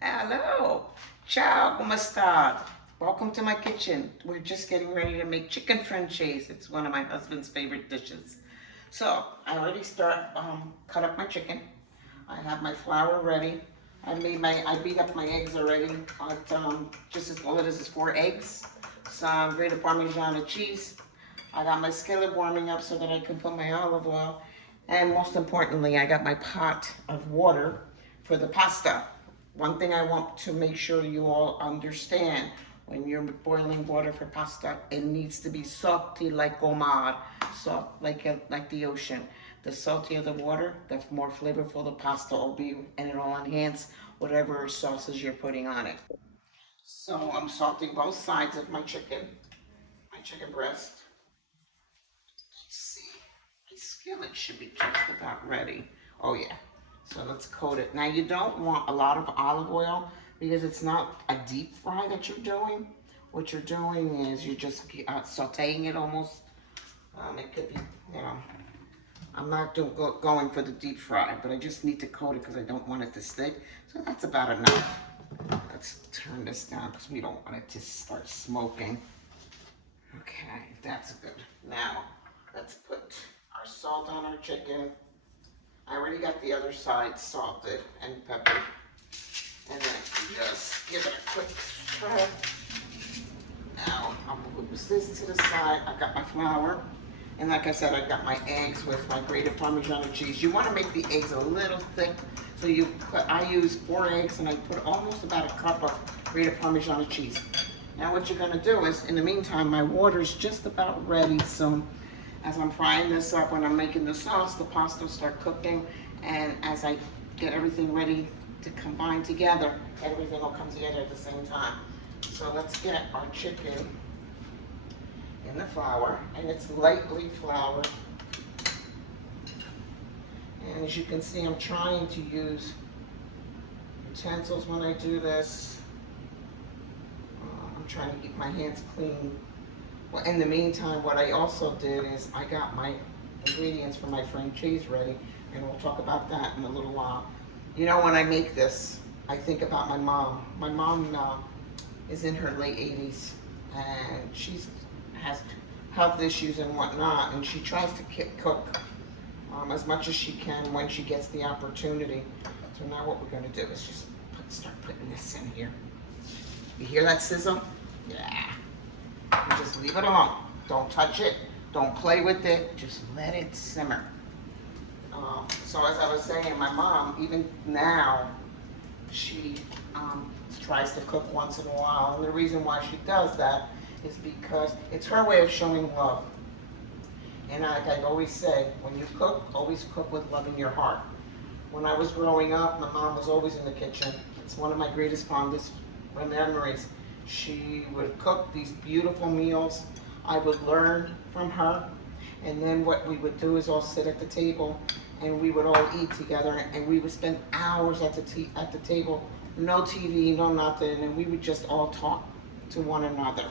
Hello. Ciao, come sta? Welcome to my kitchen. We're just getting ready to make chicken Francese. It's one of my husband's favorite dishes. So I already cut up my chicken. I have my flour ready. I beat up my eggs already. Just as all it is 4 eggs, some grated Parmesan cheese. I got my skillet warming up so that I can put my olive oil. And most importantly, I got my pot of water for the pasta. One thing I want to make sure you all understand, when you're boiling water for pasta, it needs to be salty like mar, salt like the ocean. The saltier the water, the more flavorful the pasta will be, and it'll enhance whatever sauces you're putting on it. So I'm salting both sides of my chicken breast. Let's see, my skillet should be just about ready. Oh yeah, so let's coat it. Now you don't want a lot of olive oil because it's not a deep fry that you're doing. What you're doing is you're just sauteing it almost. It could be, you know, I'm not going for the deep fry, but I just need to coat it because I don't want it to stick. So that's about enough. Let's turn this down because we don't want it to start smoking. Okay, that's good. Now, let's put our salt on our chicken. I already got the other side salted and peppered. And then just give it a quick stir. Now, I'll move this to the side. I got my flour. And like I said, I got my eggs with my grated Parmesan cheese. You want to make the eggs a little thick. So I use 4 eggs and I put almost about a cup of grated Parmesan cheese. Now what you're going to do is, in the meantime, my water's just about ready. So as I'm frying this up, when I'm making the sauce, the pasta will start cooking. And as I get everything ready to combine together, everything will come together at the same time. So let's get our chicken in the flour, and it's lightly floured. And as you can see, I'm trying to use utensils when I do this. I'm trying to keep my hands clean. Well, in the meantime, what I also did is I got my ingredients for my Francese ready, and we'll talk about that in a little while. You know, when I make this, I think about my mom. My mom is in her late 80s, and has health issues and whatnot, and she tries to cook as much as she can when she gets the opportunity. So now what we're going to do is just start putting this in here. You hear that sizzle? Yeah. And just leave it alone. Don't touch it. Don't play with it. Just let it simmer. So as I was saying, my mom, even now, she tries to cook once in a while. And the reason why she does that is because it's her way of showing love. And like I always say, when you cook, always cook with love in your heart. When I was growing up, my mom was always in the kitchen. It's one of my greatest fondest memories. She would cook these beautiful meals. I would learn from her. And then what we would do is all sit at the table and we would all eat together, and we would spend hours at the table, no TV, no nothing, and we would just all talk to one another.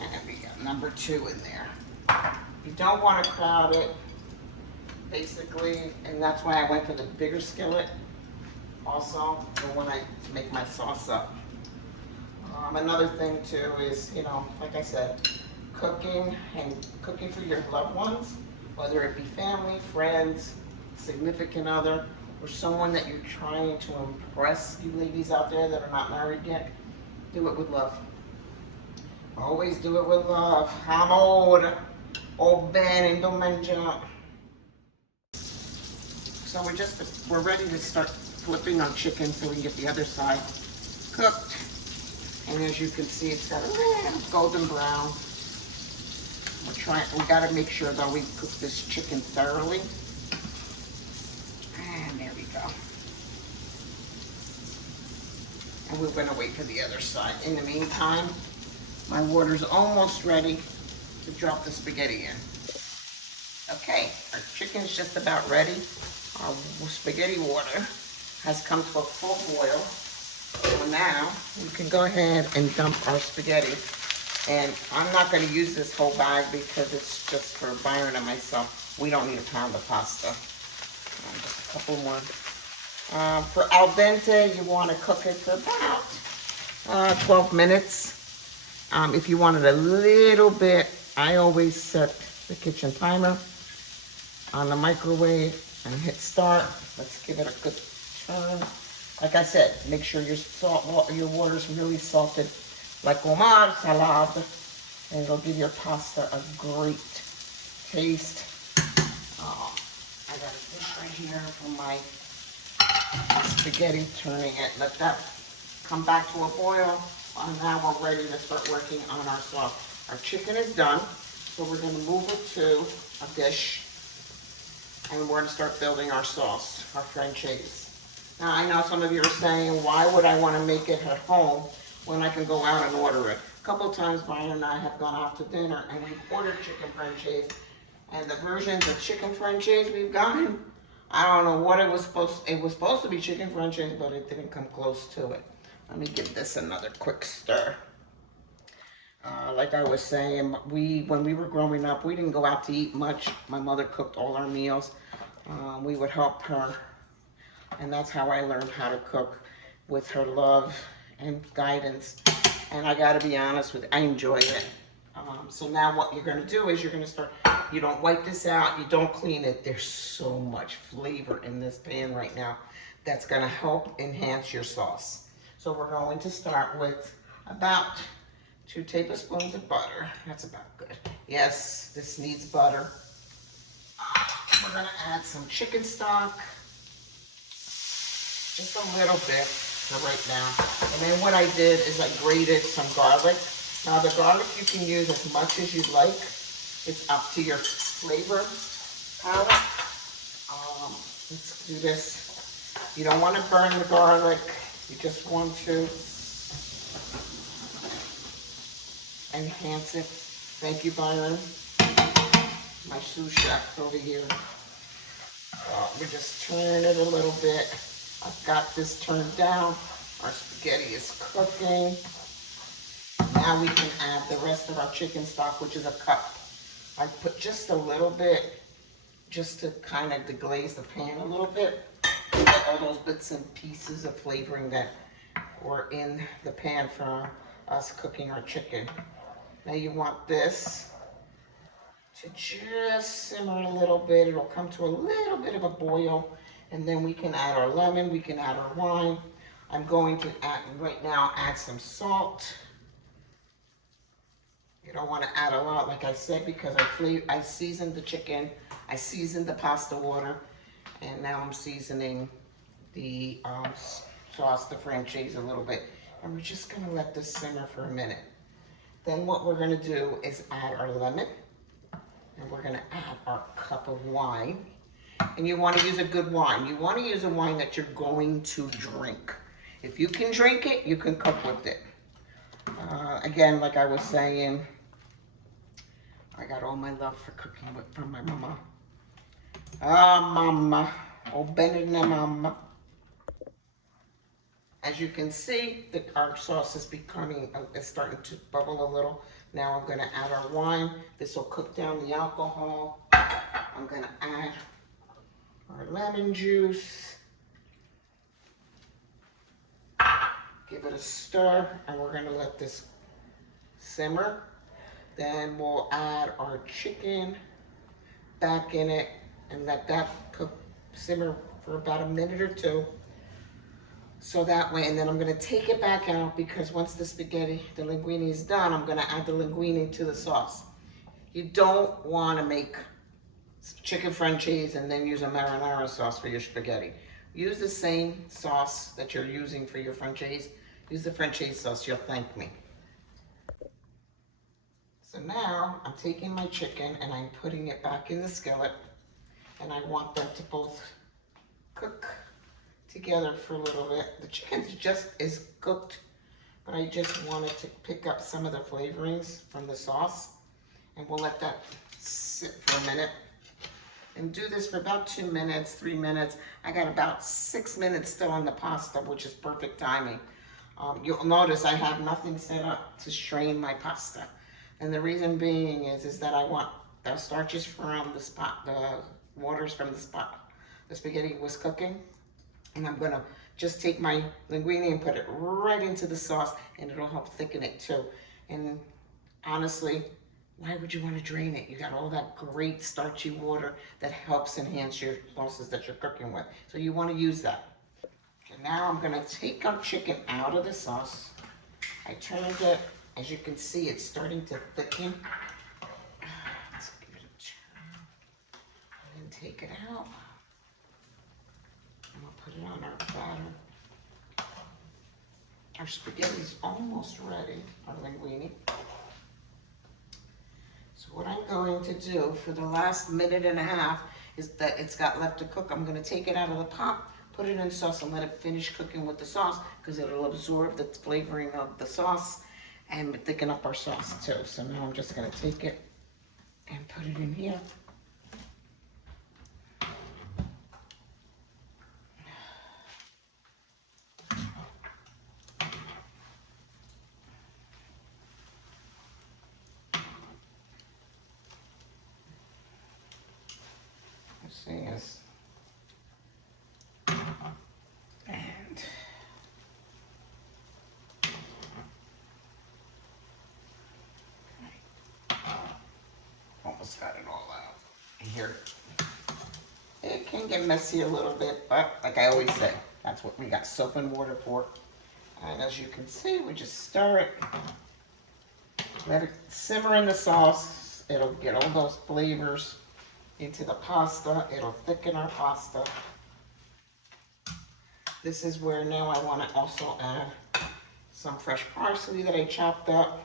And we got number 2 in there. You don't want to crowd it, basically, and that's why I went for the bigger skillet also for when I make my sauce up. Another thing too is, you know, like I said, cooking for your loved ones, whether it be family, friends, significant other, or someone that you're trying to impress, you ladies out there that are not married yet. Do it with love. Always do it with love. Amor o bene domengia. So we're ready to start flipping our chicken so we can get the other side cooked. And as you can see, it's got a little golden brown. We gotta make sure that we cook this chicken thoroughly. And there we go. And we're gonna wait for the other side. In the meantime, my water's almost ready to drop the spaghetti in. Okay, our chicken's just about ready. Our spaghetti water has come to a full boil. So now we can go ahead and dump our spaghetti. And I'm not going to use this whole bag because it's just for Byron and myself. We don't need a pound of pasta. Just a couple more For al dente, you want to cook it for about 12 minutes. If you want it a little bit, I always set the kitchen timer on the microwave and hit start. Let's give it a good turn. Like I said, make sure your water's really salted, like Omar salad, and it'll give your pasta a great taste. I got a dish right here for my spaghetti, turning it. Let that come back to a boil. And now we're ready to start working on our sauce. Our chicken is done, so we're going to move it to a dish, and we're going to start building our sauce, our Francese. Now, I know some of you are saying, why would I want to make it at home when I can go out and order it? A couple of times, Brian and I have gone out to dinner, and we've ordered chicken Francese, and the versions of chicken Francese we've gotten, I don't know what it was supposed to be chicken Francese, but it didn't come close to it. Let me give this another quick stir. Like I was saying, when we were growing up, we didn't go out to eat much. My mother cooked all our meals. We would help her, and that's how I learned how to cook, with her love and guidance. And I gotta be honest with you, I enjoy it. So now what you're gonna do is you're gonna start, you don't wipe this out, you don't clean it. There's so much flavor in this pan right now that's gonna help enhance your sauce. So we're going to start with about 2 tablespoons of butter. That's about good. Yes, this needs butter. We're gonna add some chicken stock, just a little bit for right now. And then what I did is I grated some garlic. Now the garlic you can use as much as you'd like. It's up to your flavor palette. Let's do this. You don't want to burn the garlic. You just want to enhance it. Thank you, Byron. My sous chef over here. We just turn it a little bit. I've got this turned down. Our spaghetti is cooking. Now we can add the rest of our chicken stock, which is a cup. I put just a little bit, just to kind of deglaze the pan a little bit. Get all those bits and pieces of flavoring that were in the pan for us cooking our chicken. Now you want this to just simmer a little bit. It'll come to a little bit of a boil, and then we can add our lemon, we can add our wine. I'm going to add some salt. You don't want to add a lot, like I said, because I seasoned the chicken, I seasoned the pasta water, and now I'm seasoning the sauce, the Francese, a little bit. And we're just going to let this simmer for a minute. Then what we're going to do is add our lemon, and we're going to add our cup of wine. And you want to use a good wine. You want to use a wine that you're going to drink. If you can drink it, you can cook with it. Again, like I was saying, I got all my love for cooking from my mama. Mama. Oh, Bennett and mama. As you can see, our sauce is starting to bubble a little. Now I'm going to add our wine. This will cook down the alcohol. I'm going to add our lemon juice. Give it a stir, and we're going to let this simmer. Then we'll add our chicken back in it and let that simmer for about a minute or 2. So that way, and then I'm going to take it back out, because once the linguine is done, I'm going to add the linguine to the sauce. You don't want to make chicken Francese and then use a marinara sauce for your spaghetti. Use the same sauce that you're using for your Francese. Use the Francese sauce, you'll thank me. So now I'm taking my chicken and I'm putting it back in the skillet, and I want them to both cook together for a little bit. The chicken is cooked, but I just wanted to pick up some of the flavorings from the sauce, and we'll let that sit for a minute. And do this for about 2 minutes, 3 minutes. I got about 6 minutes still on the pasta, which is perfect timing. You'll notice I have nothing set up to strain my pasta. And the reason being is that I want the starches from the waters from the spot the spaghetti was cooking. And I'm gonna just take my linguine and put it right into the sauce, and it'll help thicken it too. And honestly, why would you want to drain it? You got all that great starchy water that helps enhance your sauces that you're cooking with. So you want to use that. Okay, now I'm gonna take our chicken out of the sauce. I turned it, as you can see, it's starting to thicken. Let's give it a turn. And then take it out. And we'll put it on our batter. Our spaghetti's almost ready, our linguine. So what I'm going to do for the last minute and a half is that it's got left to cook. I'm gonna take it out of the pot, put it in sauce and let it finish cooking with the sauce because it'll absorb the flavoring of the sauce and thicken up our sauce too. So now I'm just gonna take it and put it in here. Yes. And almost got it all out. And here, it can get messy a little bit, but like I always say, that's what we got soap and water for. And as you can see, we just stir it, let it simmer in the sauce. It'll get all those flavors into the pasta. It'll thicken our pasta. This is where now I want to also add some fresh parsley that I chopped up.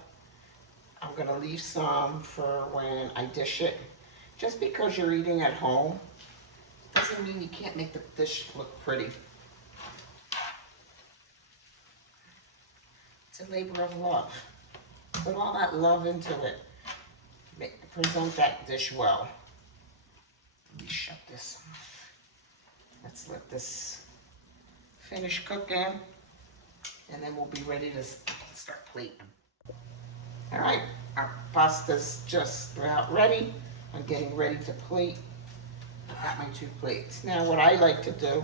I'm going to leave some for when I dish it. Just because you're eating at home doesn't mean you can't make the dish look pretty. It's a labor of love. Put all that love into it. Present that dish well. Let me shut this off. Let's let this finish cooking, and then we'll be ready to start plating. All right, our pasta's just about ready. I'm getting ready to plate. I've got my 2 plates. Now what I like to do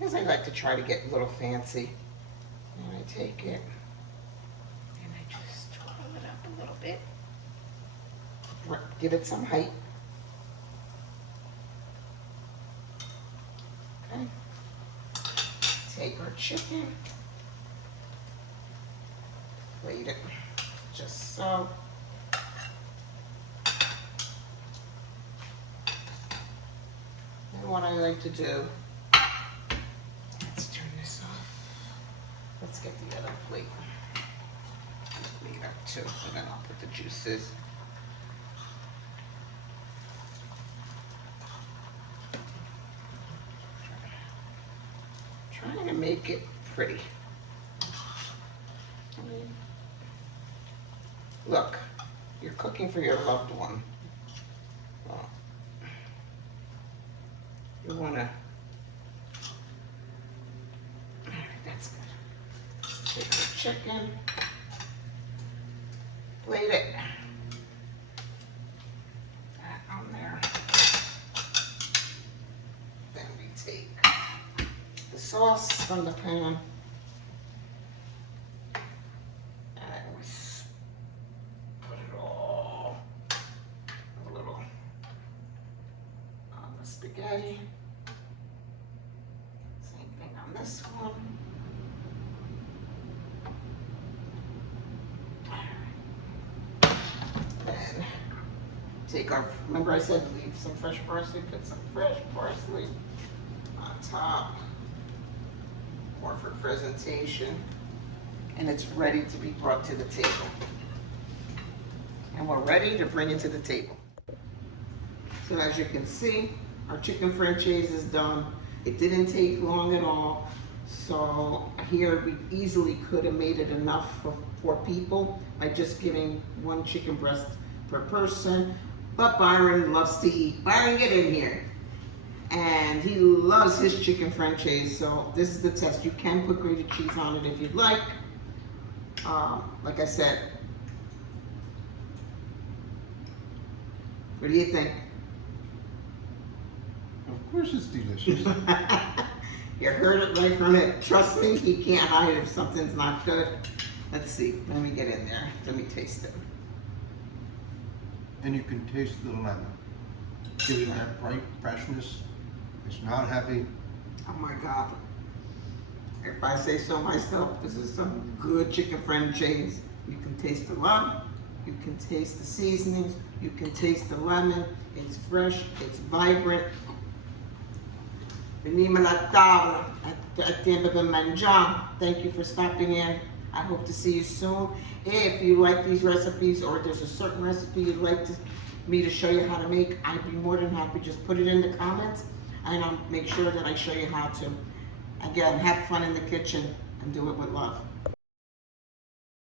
is I like to try to get a little fancy. And I take it and I just twirl it up a little bit. Give it some height. Okay. Take our chicken, plate it just so. And what I like to do, let's turn this off. Let's get the other plate. Leave that too, and then I'll put the juices. Trying to make it pretty. Look, you're cooking for your loved one. Well, you want to, that's good. Take the chicken, plate it. That on there. Then we take the sauce from the pan. And we put it all a little on the spaghetti. Same thing on this one. Then take our, remember I said leave some fresh parsley, put some fresh parsley on top. More for presentation, and it's ready to be brought to the table. And we're ready to bring it to the table. So as you can see, our chicken Francese is done. It didn't take long at all. So here we easily could have made it enough for 4 people by just giving 1 chicken breast per person. But Byron loves to eat. Byron, get in here. And he loves his chicken Francese, so this is the test. You can put grated cheese on it if you'd like. Like I said, what do you think? Of course it's delicious. You heard it right from it. Trust me, he can't hide if something's not good. Let's see. Let me get in there. Let me taste it. And you can taste the lemon. Giving that bright freshness. It's not heavy. Oh my God. If I say so myself, this is some good chicken Francese. You can taste the love. You can taste the seasonings. You can taste the lemon. It's fresh. It's vibrant. Venime la tavola at tempo per mangiare. Thank you for stopping in. I hope to see you soon. If you like these recipes or there's a certain recipe you'd like me to show you how to make, I'd be more than happy. Just put it in the comments and I'll make sure that I show you how to. Again, have fun in the kitchen and do it with love.